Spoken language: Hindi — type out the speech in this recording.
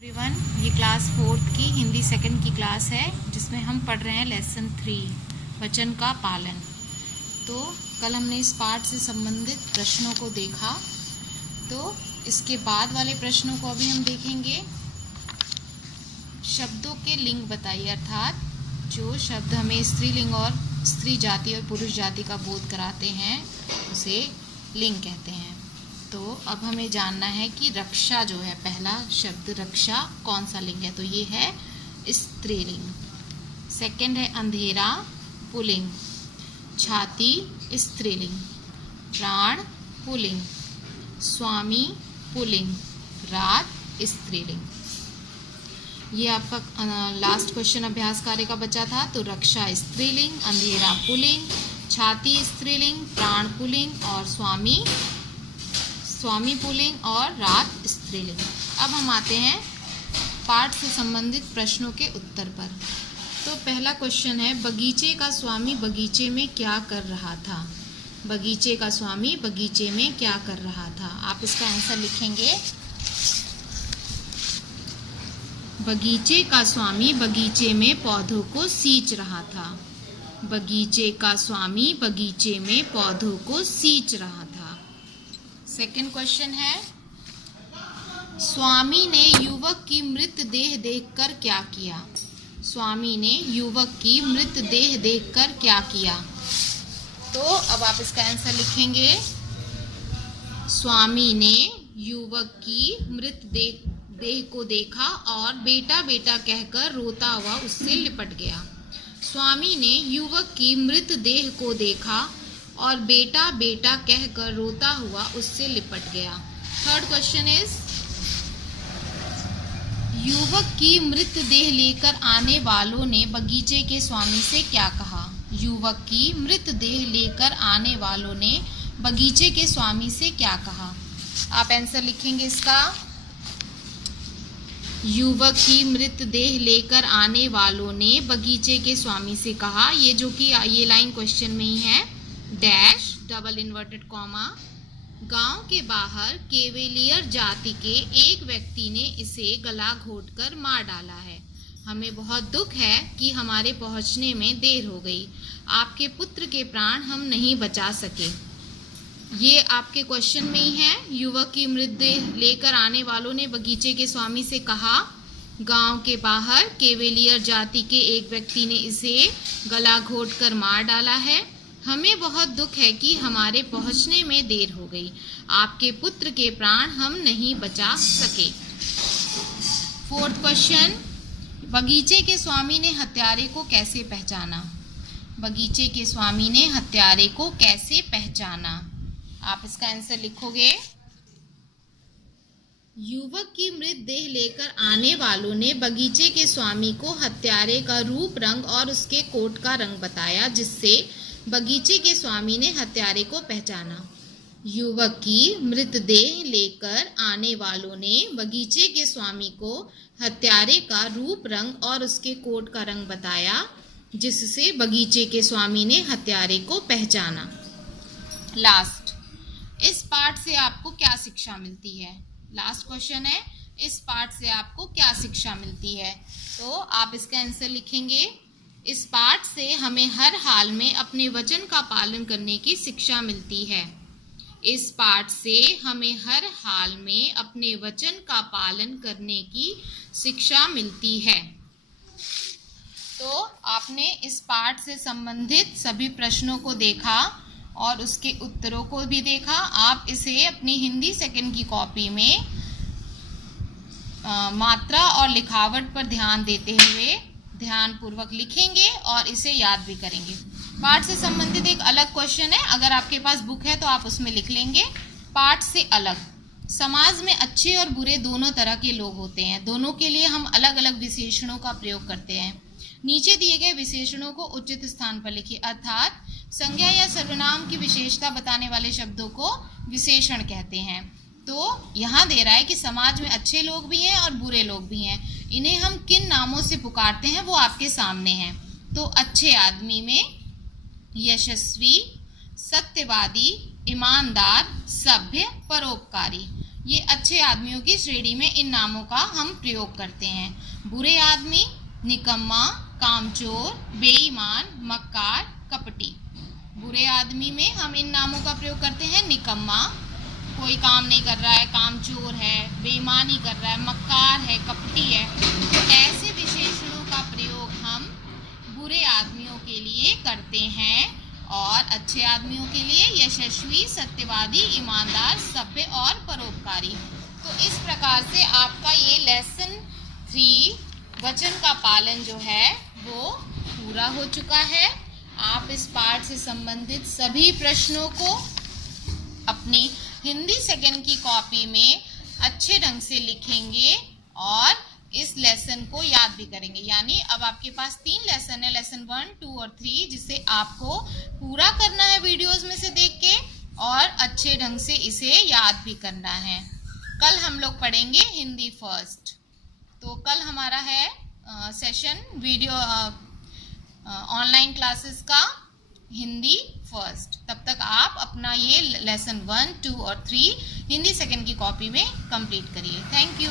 एवरीवन, ये क्लास 4th की हिंदी सेकंड की क्लास है जिसमें हम पढ़ रहे हैं लेसन 3 वचन का पालन। तो कल हमने इस पाठ से संबंधित प्रश्नों को देखा, तो इसके बाद वाले प्रश्नों को अभी हम देखेंगे। शब्दों के लिंग बताइए, अर्थात जो शब्द हमें स्त्रीलिंग और स्त्री जाति और पुरुष जाति का बोध कराते हैं उसे लिंग कहते हैं। तो अब हमें जानना है कि रक्षा जो है, पहला शब्द रक्षा कौन सा लिंग है, तो ये है स्त्रीलिंग। सेकंड है अंधेरा, पुल्लिंग। छाती स्त्रीलिंग। प्राण पुल्लिंग। स्वामी पुल्लिंग। रात स्त्रीलिंग। ये आपका लास्ट क्वेश्चन अभ्यास कार्य का बचा था। तो रक्षा स्त्रीलिंग, अंधेरा पुल्लिंग, छाती स्त्रीलिंग, प्राण पुल्लिंग और स्वामी पुल्लिंग और रात स्त्रीलिंग। अब हम आते हैं पाठ से संबंधित प्रश्नों के उत्तर पर। तो पहला क्वेश्चन है, बगीचे का स्वामी बगीचे में क्या कर रहा था। बगीचे का स्वामी बगीचे में क्या कर रहा था। आप इसका आंसर लिखेंगे। बगीचे का स्वामी बगीचे में पौधों को सींच रहा था। बगीचे का स्वामी बगीचे में पौधों को सींच रहा था। सेकंड क्वेश्चन है, स्वामी ने युवक की मृतदेह देखकर क्या किया। स्वामी ने युवक की मृतदेह देखकर क्या किया। तो अब आप इसका आंसर लिखेंगे। स्वामी ने युवक की मृतदेह को देखा और बेटा बेटा कहकर रोता हुआ उससे लिपट गया। स्वामी ने युवक की मृतदेह को देखा और बेटा बेटा कहकर रोता हुआ उससे लिपट गया। थर्ड क्वेश्चन इज, युवक की मृतदेह लेकर आने वालों ने बगीचे के स्वामी से क्या कहा। युवक की मृतदेह लेकर आने वालों ने बगीचे के स्वामी से क्या कहा। आप आंसर लिखेंगे इसका। युवक की मृतदेह लेकर आने वालों ने बगीचे के स्वामी से कहा। ये जो कि ये लाइन क्वेश्चन में ही है, डैश डबल इन्वर्टेड कॉमा, गांव के बाहर केवेलियर जाति के एक व्यक्ति ने इसे गला घोंटकर मार डाला है। हमें बहुत दुख है कि हमारे पहुंचने में देर हो गई। आपके पुत्र के प्राण हम नहीं बचा सके। ये आपके क्वेश्चन में ही है। युवक की मृतदेह लेकर आने वालों ने बगीचे के स्वामी से कहा, गांव के बाहर केवेलियर जाति के एक व्यक्ति ने इसे गला घोंटकर मार डाला है। हमें बहुत दुख है कि हमारे पहुंचने में देर हो गई। आपके पुत्र के प्राण हम नहीं बचा सके। फोर्थ क्वेश्चन, बगीचे के स्वामी ने हत्यारे को कैसे पहचाना। बगीचे के स्वामी ने हत्यारे को कैसे पहचाना। आप इसका आंसर लिखोगे। युवक की मृतदेह लेकर आने वालों ने बगीचे के स्वामी को हत्यारे का रूप, रंग और उसके कोट का रंग बताया, जिससे बगीचे के स्वामी ने हत्यारे को पहचाना। युवक की मृतदेह लेकर आने वालों ने बगीचे के स्वामी को हत्यारे का रूप, रंग और उसके कोट का रंग बताया, जिससे बगीचे के स्वामी ने हत्यारे को पहचाना। लास्ट, इस पाठ से आपको क्या शिक्षा मिलती है। लास्ट क्वेश्चन है, इस पाठ से आपको क्या शिक्षा मिलती है। तो आप इसका आंसर लिखेंगे। इस पाठ से हमें हर हाल में अपने वचन का पालन करने की शिक्षा मिलती है। इस पाठ से हमें हर हाल में अपने वचन का पालन करने की शिक्षा मिलती है। तो आपने इस पाठ से संबंधित सभी प्रश्नों को देखा और उसके उत्तरों को भी देखा। आप इसे अपनी हिंदी सेकंड की कॉपी में मात्रा और लिखावट पर ध्यान देते हुए ध्यानपूर्वक लिखेंगे और इसे याद भी करेंगे। पाठ से संबंधित एक अलग क्वेश्चन है, अगर आपके पास बुक है तो आप उसमें लिख लेंगे। पाठ से अलग, समाज में अच्छे और बुरे दोनों तरह के लोग होते हैं। दोनों के लिए हम अलग अलग विशेषणों का प्रयोग करते हैं। नीचे दिए गए विशेषणों को उचित स्थान पर लिखिए, अर्थात संज्ञा या सर्वनाम की विशेषता बताने वाले शब्दों को विशेषण कहते हैं। तो यहाँ दे रहा है कि समाज में अच्छे लोग भी हैं और बुरे लोग भी हैं। इन्हें हम किन नामों से पुकारते हैं वो आपके सामने हैं। तो अच्छे आदमी में यशस्वी, सत्यवादी, ईमानदार, सभ्य, परोपकारी। ये अच्छे आदमियों की श्रेणी में इन नामों का हम प्रयोग करते हैं। बुरे आदमी, निकम्मा, कामचोर, बेईमान, मक्कार, कपटी। बुरे आदमी में हम इन नामों का प्रयोग करते हैं। निकम्मा, कोई काम नहीं कर रहा है, कामचोर है, बेईमानी कर रहा है, मक्कार है, कपटी है। तो ऐसे विशेषणों का प्रयोग हम बुरे आदमियों के लिए करते हैं और अच्छे आदमियों के लिए यशस्वी, सत्यवादी, ईमानदार, सभ्य और परोपकारी। तो इस प्रकार से आपका ये लेसन 3 वचन का पालन जो है वो पूरा हो चुका है। आप इस पाठ से संबंधित सभी प्रश्नों को अपनी हिंदी सेकंड की कॉपी में अच्छे ढंग से लिखेंगे और इस लेसन को याद भी करेंगे। यानी अब आपके पास 3 लेसन है, लेसन 1, 2 और 3, जिसे आपको पूरा करना है वीडियोस में से देख के और अच्छे ढंग से इसे याद भी करना है। कल हम लोग पढ़ेंगे हिंदी फर्स्ट। तो कल हमारा है सेशन वीडियो ऑनलाइन क्लासेस का हिंदी फर्स्ट। तब तक आप अपना ये लेसन 1, 2 और 3 हिंदी सेकंड की कॉपी में कंप्लीट करिए। Thank you.